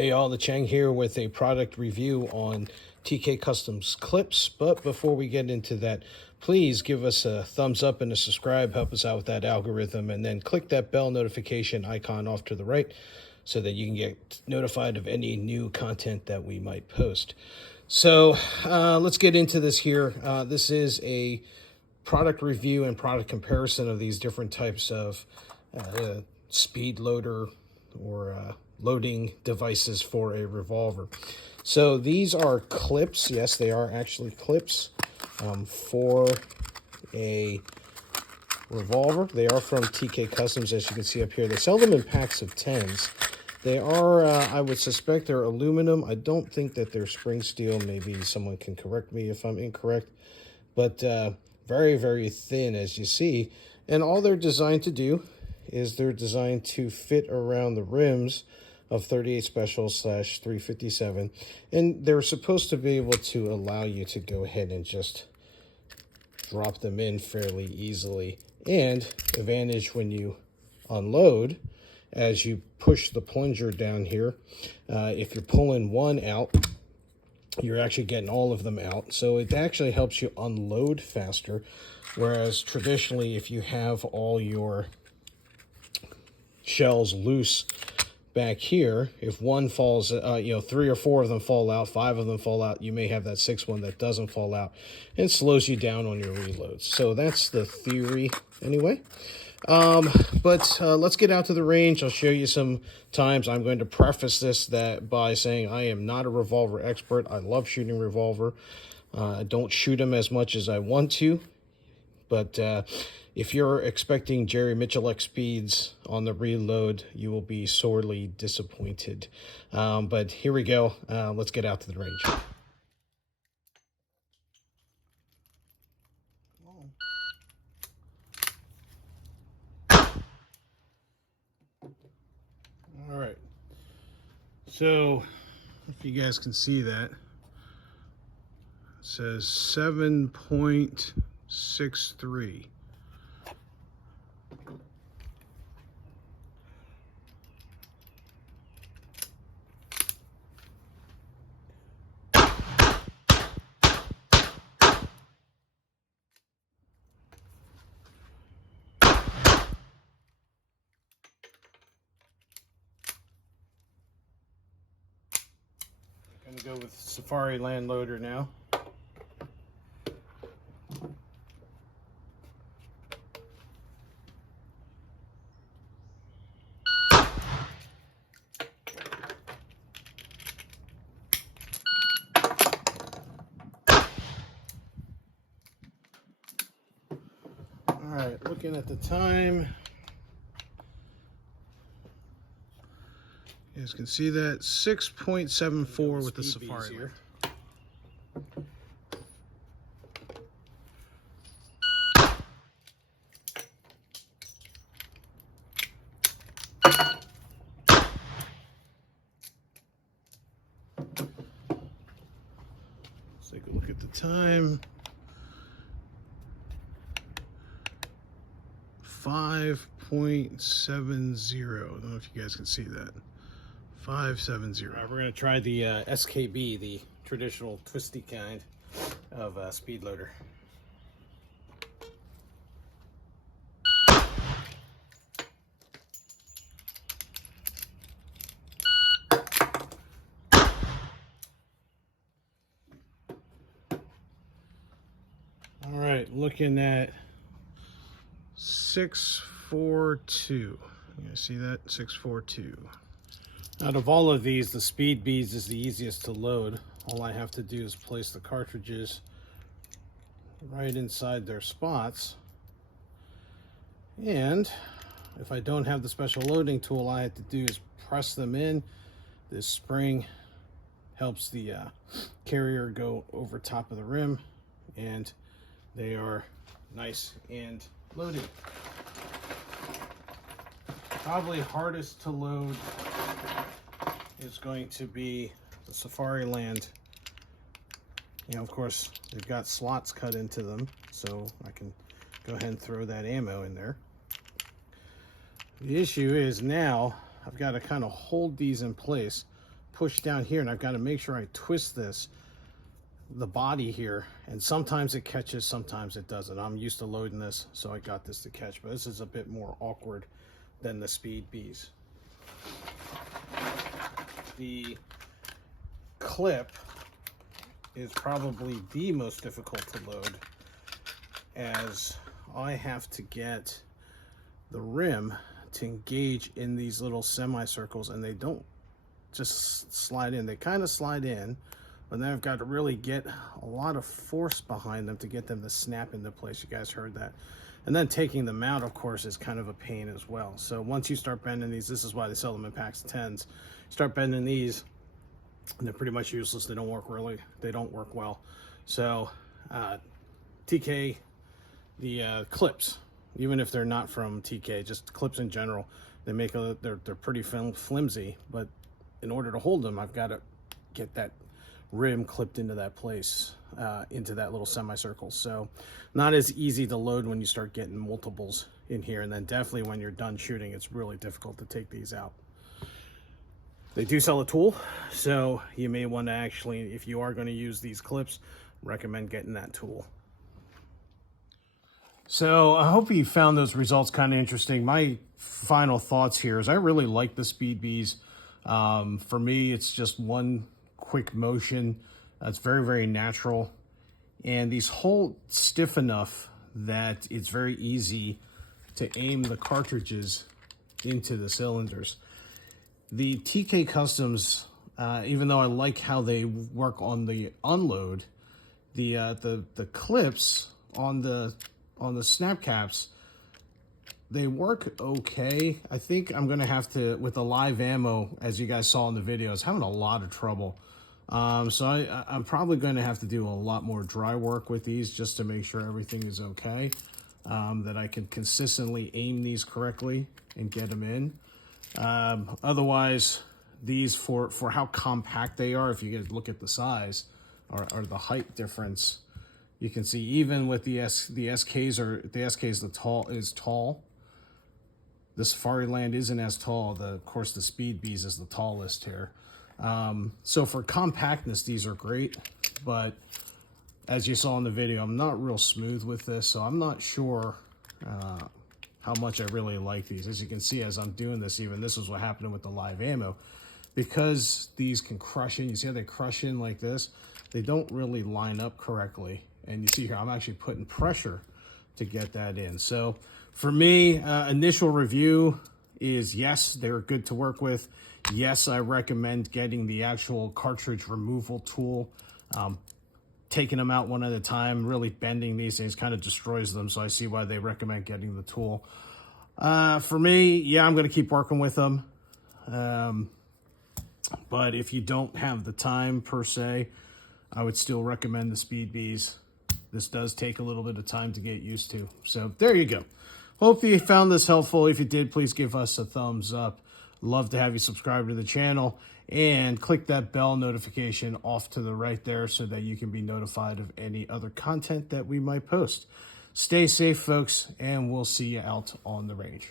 Hey all, the Chang here with a product review on TK Customs clips. But before we get into that, please give us a thumbs up and a subscribe, help us out with that algorithm, and then click that bell notification icon off to the right so that you can get notified of any new content that we might post. So let's get into this here. This is a product review and product comparison of these different types of speed loader or loading devices for a revolver. So these are clips. Yes, they are actually clips for a revolver. They are from TK Customs, as you can see up here. They sell them in packs of 10s. They are, I would suspect they're aluminum. I don't think that they're spring steel. Maybe someone can correct me if I'm incorrect. But very, very thin, as you see. And all they're designed to do is they're designed to fit around the rims of 38 Special / 357. And they're supposed to be able to allow you to go ahead and just drop them in fairly easily. And advantage when you unload, as you push the plunger down here, if you're pulling one out, you're actually getting all of them out. So it actually helps you unload faster. Whereas traditionally, if you have all your shells loose back here, if one falls, 3 or 4 of them fall out, 5 of them fall out, you may have that 6th one that doesn't fall out. It slows you down on your reloads. So that's the theory anyway. But let's get out to the range. I'll show you some times. I'm going to preface this by saying I am not a revolver expert. I love shooting revolver. I don't shoot them as much as I want to. But if you're expecting Jerry Mitchell-X speeds on the reload, you will be sorely disappointed. But here we go. Let's get out to the range. All right. So if you guys can see that, it says 7.63. I'm gonna go with Safariland loader now. All right, looking at the time, you guys can see that 6.74 with the Safari here. Let's take a look at the time. 5.70. I don't know if you guys can see that. 5.70. All right, we're going to try the SKB, the traditional twisty kind of speed loader. All right, looking at 642. You guys see that? 642. Out of all of these, the Speedbeez is the easiest to load. All I have to do is place the cartridges right inside their spots. And if I don't have the special loading tool, all I have to do is press them in. This spring helps the carrier go over top of the rim, and they are nice and loaded. Probably hardest to load is going to be the Safariland. You know, of course, they've got slots cut into them, so I can go ahead and throw that ammo in there. The issue is now I've got to kind of hold these in place, push down here, and I've got to make sure I twist the body here, and sometimes it catches, sometimes it doesn't. I'm used to loading this, so I got this to catch, but this is a bit more awkward than the Speedbeez. The clip is probably the most difficult to load, as I have to get the rim to engage in these little semicircles, and they don't just slide in. They kind of slide in, but then I've got to really get a lot of force behind them to get them to snap into place. You guys heard that. And then taking them out, of course, is kind of a pain as well. So once you start bending these, this is why they sell them in packs of 10s. You start bending these, and they're pretty much useless. They don't work well. So TK, the clips, even if they're not from TK, just clips in general, they make they're pretty flimsy, but in order to hold them, I've got to get that rim clipped into that place, into that little semicircle. So not as easy to load when you start getting multiples in here, and then definitely when you're done shooting, it's really difficult to take these out. They do sell a tool, so you may want to actually, if you are going to use these clips, recommend getting that tool. So I hope you found those results kind of interesting. My final thoughts here is I really like the Speedbeez. For me, it's just one quick motion. It's very, very natural. And these hold stiff enough that it's very easy to aim the cartridges into the cylinders. The TK Customs, even though I like how they work on the unload, the clips on the snap caps, they work okay. I think I'm gonna have to, with the live ammo, as you guys saw in the videos, having a lot of trouble. So I'm probably gonna have to do a lot more dry work with these just to make sure everything is okay, that I can consistently aim these correctly and get them in. Otherwise, these, for how compact they are, if you guys look at the size or the height difference, you can see even with the SKs is tall. The Safariland isn't as tall. Of course, the Speedbeez is the tallest here. So for compactness, these are great, but as you saw in the video, I'm not real smooth with this, so I'm not sure how much I really like these. As you can see, as I'm doing this, even this is what happened with the live ammo. Because these can crush in, you see how they crush in like this? They don't really line up correctly. And you see here, I'm actually putting pressure to get that in. So for me, initial review is yes, they're good to work with. Yes, I recommend getting the actual cartridge removal tool. Taking them out one at a time, really bending these things kind of destroys them. So I see why they recommend getting the tool. For me, yeah, I'm going to keep working with them. But if you don't have the time per se, I would still recommend the Speedbeez. This does take a little bit of time to get used to. So there you go. Hope you found this helpful. If you did, please give us a thumbs up. Love to have you subscribe to the channel and click that bell notification off to the right there so that you can be notified of any other content that we might post. Stay safe, folks, and we'll see you out on the range.